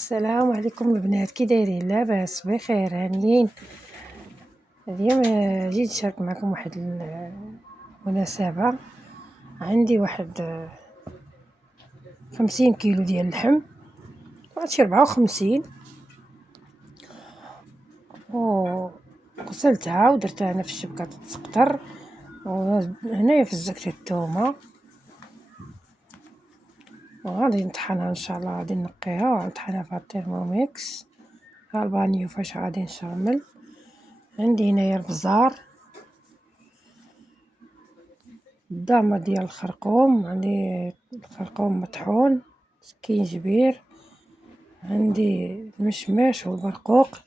السلام عليكم البنات، كي دايرين؟ لاباس بخير هانيين. اليوم جيت نشارك معكم واحد المناسبة. عندي واحد 50 كيلو ديال اللحم، هادشي 54، وغسلتها ودرتها هنا في الشبكة تسقطر، وهنايا في الزكرة الثومة، وغادي نطحنها ان شاء الله. غادي نقيها ونطحنها في الترموميكس. ها البانيو فاش غادي نشرمل. عندي هنايا البزار، الضامة ديال الخرقوم، عندي الخرقوم مطحون، سكينجبير، عندي المشماش والبرقوق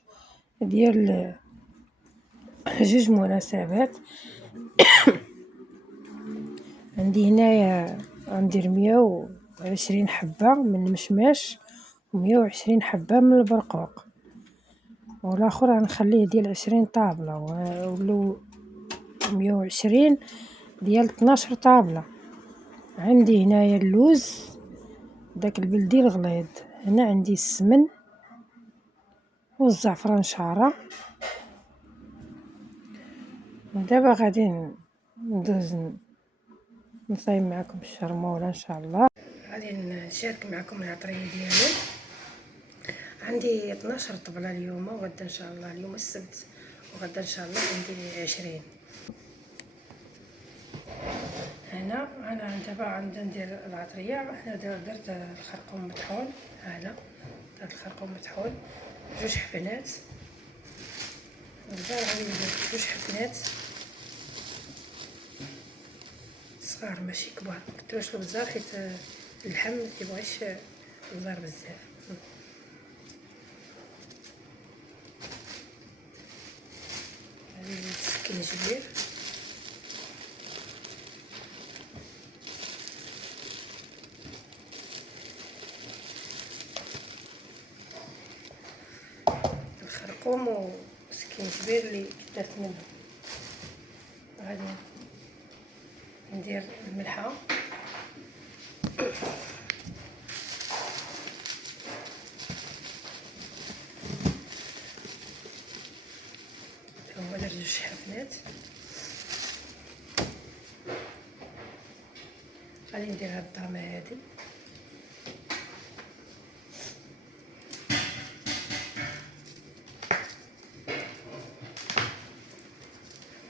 ديال جوج مناسبات. عندي هنايا غندير 120 حبة من المشماش و120 حبة من البرقوق، والاخر غنخليه ديال 20 طابلة، ولو 120 ديال 12 طابلة. عندي هنايا اللوز داك البلدي الغليظ، هنا عندي السمن والزعفران شعرة. ودابا غادي ندوز نصايب معكم الشرموله ان شاء الله. غادي نشارك معكم العطريه ديالي. عندي 12 طبله اليوم، وغدا ان شاء الله اليوم السبت، وغدا ان شاء الله عندي 20. انا دابا ندير العطريه. انا درت الخرقوم مطحون، هذا درت الخرقوم مطحون جوج حفنات. دابا غادي ندير جوج حفنات صغار ماشي كبار، مكتروش بزاف حيت اللحم مكيبغيش البزار بزاف. غادي نزيد السكينجبير، الخرقوم والسكينجبير اللي درت منهم. غادي ندير الملحه، هما درت جوج حفنات. غادي ندير هاد الضامه هادي،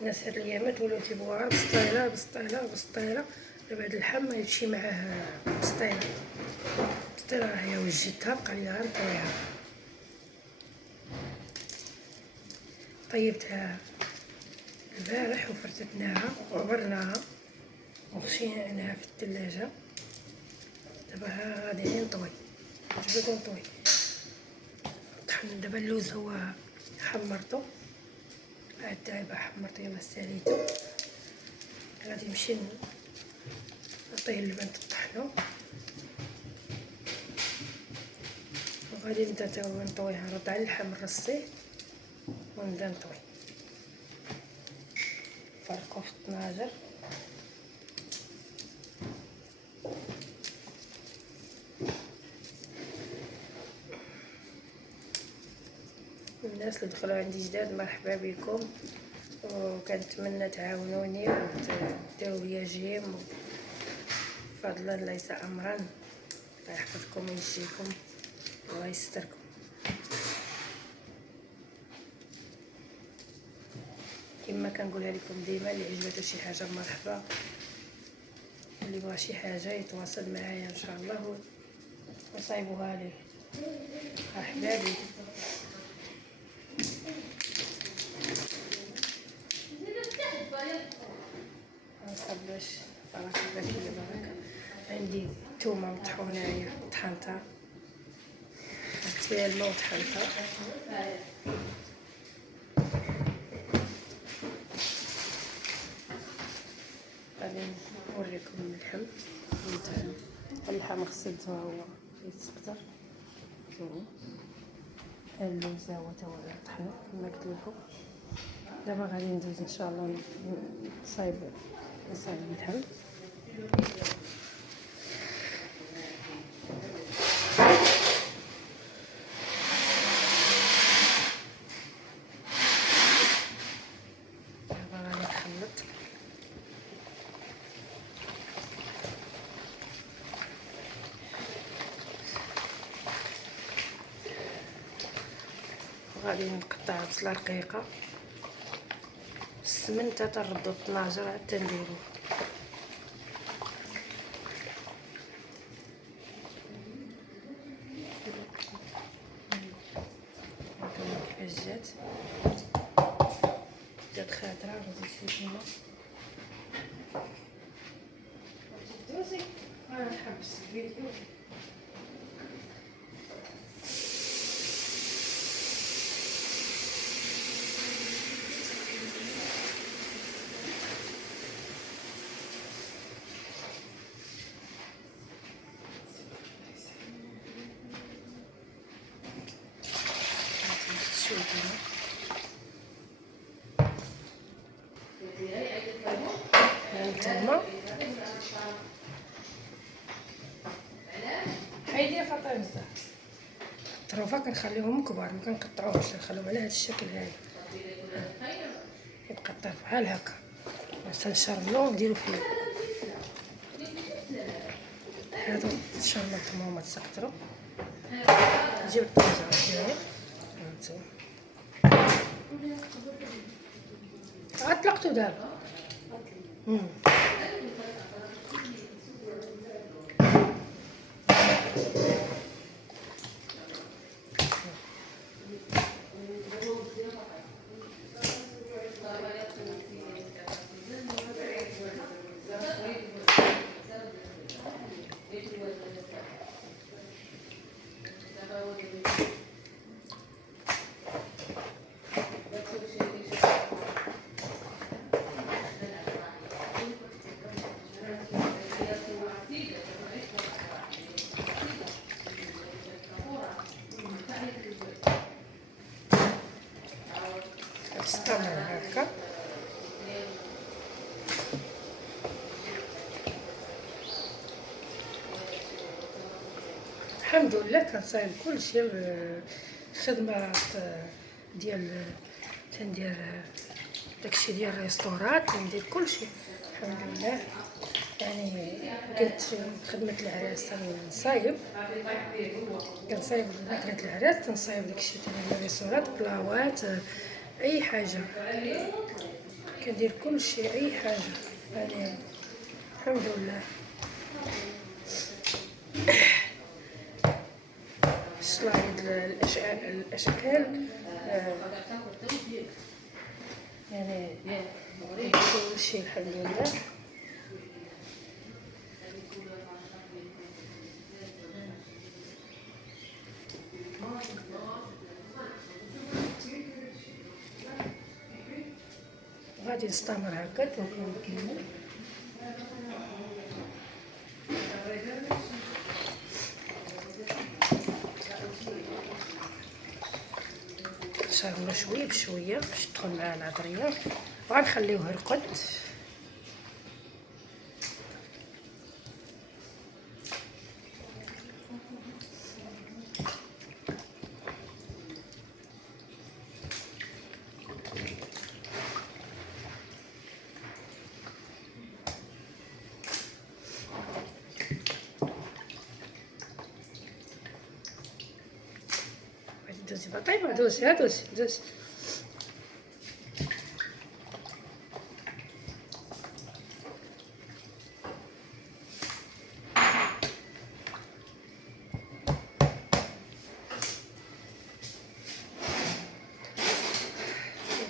الناس هاد الايامات ولاو تيبغوها بسطيله بسطيله بسطيله. دابا هاد اللحم ما يمشي معاه بسطيله بسطيله، هي وجدتها بقى لي غير نطويها. طيبتها البارح وفرتتناها وعبرناها وخشيناها في الثلاجه. دابا غادي نطوي، نجبد ونطوي. طحن دابا اللوز هو حمرته، عاد دابا حمرته يلاه ساليته. غادي نمشي نعطيه اللبن تطحنو، وغادي نبدا تا هو نطويها. نرد على اللحم نرصيه ونبدا نطوي. فرقو في الطناجر. الناس اللي دخلوا عندي جداد مرحبا بكم، وكنتمنى تعاونوني وديروا ليا جيم فضلا ليس امرا. الله يحفظكم ويجزيكم، الله يستركم. كما كنقولها لكم ديما، اللي عجبته شي حاجه مرحبا، اللي بغى شي حاجه يتواصل معايا ان شاء الله وصايبوها ليه. احبابي باش بركه باش بركه. عندي تومه مطحونه، هي طحنتها، درت فيها الماء وطحنتها. غادي نوريكم اللحم غسلته هو يتسقطر. اللوزه هو تا هو طحنو كما قلت لكم. دابا غادي ندوز ان شاء الله نصايب اللحم. غادي نقطع بصله رقيقه، السمن حتى تنردو الطناجر عاد تنديرو. كيفاش جات خضرا. غادي نشوف هنا دوزي نحبس الفيديو. هانتوما هايدي فاطمه بزاف الطروفه كنخليهم كبار، ما كنقطعوهمش، كنخليهم على هذا الشكل هذا. يبقى الطرف بحال هكا، تنشرملو ونديرو فيه هادو تشرملتهم هما تسكترو. نجيب الطنجره ديالي هانتوما اطلقتو دابا. استمر هكا. الحمد لله كنصايب كلشي. الخدمه ديال تندير داكشي ديال الريستورات، تندير كلشي الحمد لله. يعني كنت خدمه العراس كنصايب ماكلة العراس، تنصايب داكشي ديال الريستورات، بلاوات، اي حاجه كندير كلشي، اي حاجه يعني الحمد لله. سلايد الاشكال يعني كلشي الحمد لله. غادي نستمر هكا نكمل. نشربو شويه بشويه باش تدخل معاه العطريه، وغنخليوه يرقد. دوزي فاطمه، دوزي دوزي.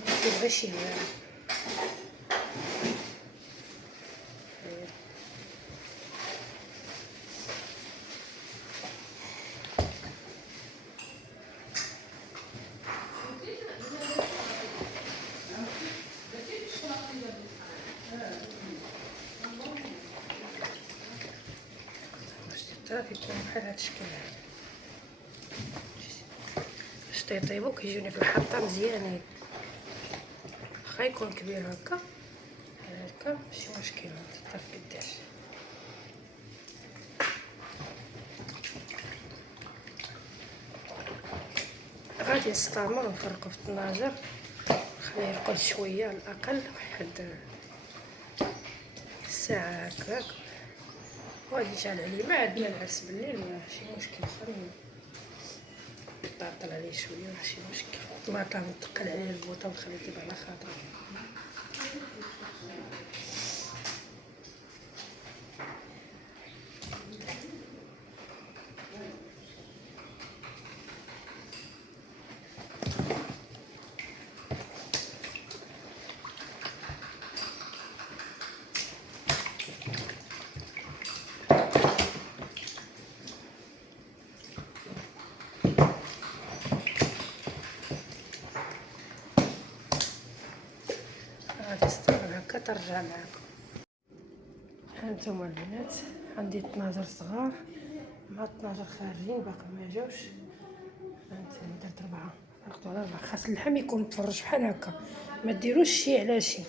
متبغيش الطرف يكون بحال هاد الشكل هذا. باش تيطيبو كيجيوني في الحطه مزيانين، واخا يكون كبير هكا ماشي مشكل. الطرف قداش غادي نستمر ونفرقو في الطناجر، نخليه يرقد شويه على الاقل واحد ساعه هكاك، وغادي نشعل عليه. ما عندنا العرس بالليل ماشي مشكل، خلينا نقطع يعطل عليه شويه ماشي مشكل. الطماطم نتقل عليه البوطه ونخليه يطيب على خاطره. غادي نستمر هكا ترجع معاكم. هانتوما البنات عندي 12 صغار مع 12 خارجين باقي ما جاوش. هانتوما درت 4 فرقتو على 4. خاص اللحم يكون متفرج بحال هكا، ما ديروش شي على شي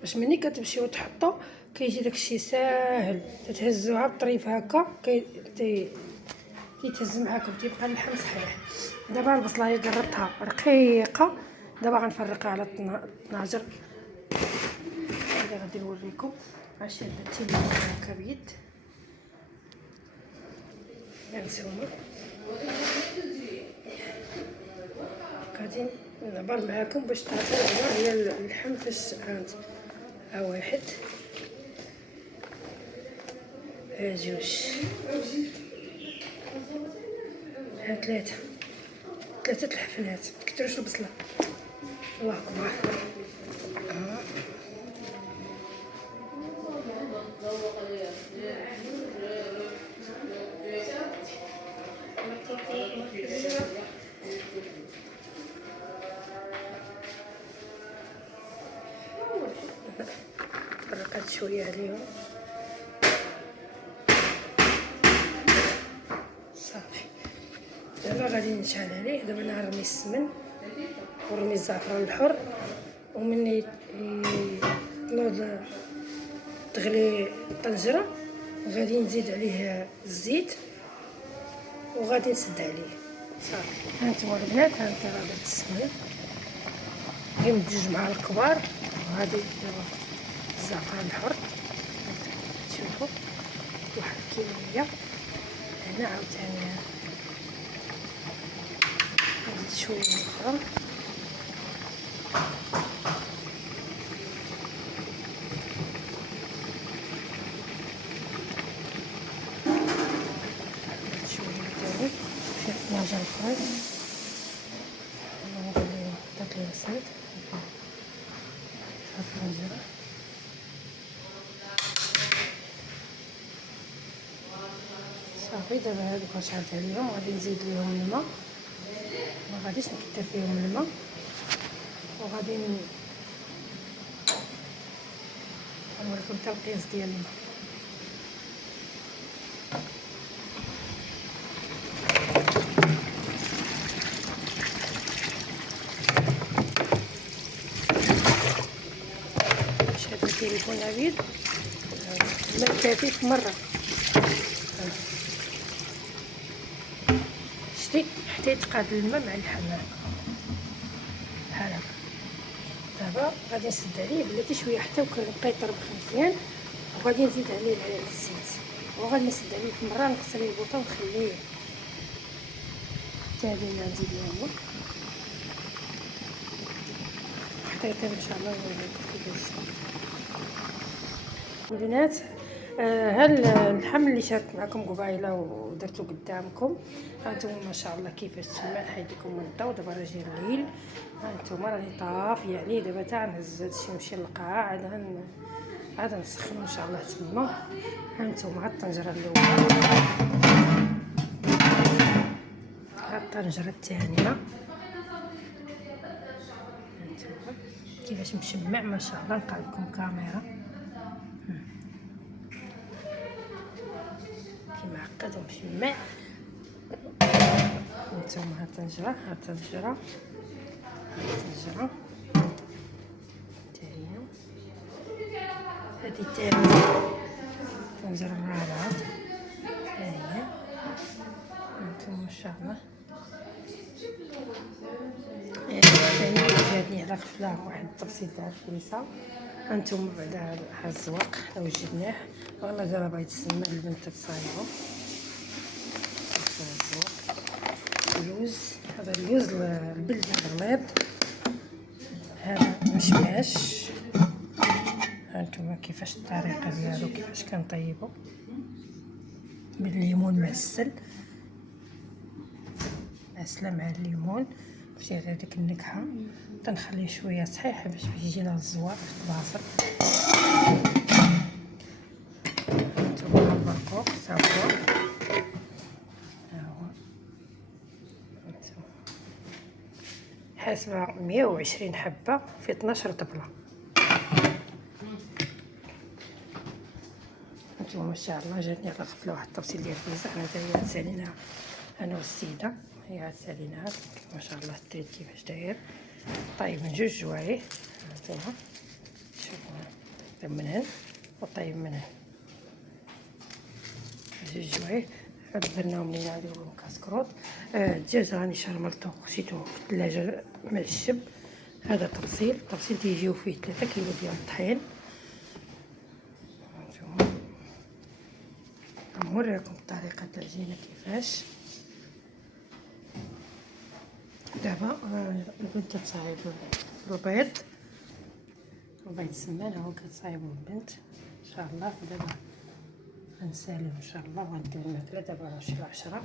باش ملي كتمشيو تحطو كيجي داكشي ساهل. تتهزوها بطريف هكا كيتهز معاكم تيبقى اللحم صحيح. دابا البصله هي قربتها رقيقه، دابا غنفرقها على 12. غادي نوريكم علاش درتي هكا بيد. هانتوما غادي نعبر معاكم باش تعرفوا هي اللحم فاش هانت. ها واحد، ها جوج، ها ثلاثة الحفنات. متكثروش البصلة. الله اكبر. فرقت شويه عليهم صافي. دابا غادي نشعل عليه. دابا انا نرمي السمن ونرمي الزعفران الحر، ومني نوض تغلي الطنجره غادي نزيد عليه الزيت وغادي نسد عليه صافي. هانتوما البنات هانتا راه درت السمن كاين 2 معالق كبار، وهادي دابا الزعفران الحر شوفوا واحد الكميه. هنا عاوتاني نزيد شويه اخرى. شويه تاني شويه طناجر اخرى ونخليهم داك السميد الطنجره صافي. دابا هادوك غنشعل عليهم غادي نزيد ليهم الماء، ما غاديش نكثر فيهم الماء، وغادي نوريكم حتى القياس ديال الماء. شاد التليفون عبيد الماء كافي مره شتي حتى يتقاد الماء مع الحمام بحال هكا. دابا غادي نسد عليه بلاتي شويه حتى وكنبقى يطربخ مزيان، وغادي نزيد عليه الزيت وغادي نسد عليه في مره نغسل البوطه ونخليه حتى هادي نزيد ليه الماء حتى يطيب ان شاء الله ونوريكم كيفاش. البنات هل اللحم اللي شاركت معكم قبيله ودرتو قدامكم هانتوما ما شاء الله كيفاش تما. نحيد لكم من الضو. دابا راه جا الليل هانتوما راني طافيه عليه. دابا تا نهز هادشي ونمشي للقاعه عاد نسخنو ان شاء الله تما. هانتوما ها الطنجره الاولى، ها الطنجره الثانيه. هانتوما كيفاش مشمع ما شاء الله. نلقى لكم كاميرا كيما عقد ومشمع. هانتوما ها الطنجره تاهي هادي الثالثه. الطنجره الرابعه هاهي. هانتوما ما شاء الله ثاني جاتني على غفله واحد التبسيط تاع الكريسه. هانتوما بعدا ها الزواق حنا وجدناه والله جا بغيت تسمى البنت تصايبو. الزواق اللوز هذا اللوز البلدي غليظ. هذا مشماش، هانتوما كيفاش الطريقه ديالو كيفاش كنطيبو بالليمون معسل مع الليمون باش يعطي ديك النكهه. تنخليه شويه صحيح باش يجينا الزوار في البلاصه. هانتوما البرقوق تا هو، ها هو هانتوما حاسبه 120 حبه في 12 طبله. هانتوما ما شاء الله جاتني على غفله واحد الطبسيل ديال البيتزا. انا تا هي ساليناها انا والسيده، هي ساليناها ما شاء الله. التريت كيفاش داير طيب من جوج جوايه. هانتوما شوفوا من هنا وطيب من هنا جوج جوايه. درناهم لينا نديرو كاسكروط. الدجاج راني شرملته خشيتو في الثلاجه معشب. هذا طبسيل تيجيو فيه 3 كيلو ديال الطحين. هانتوما نوريكم الطريقه تاع العجينه كيفاش. دابا البنت تصايب البيض السمان هو كتصايبو البنت ان شاء الله. دابا غنساليو ان شاء الله وغندير الماكله دابا راه شي 10.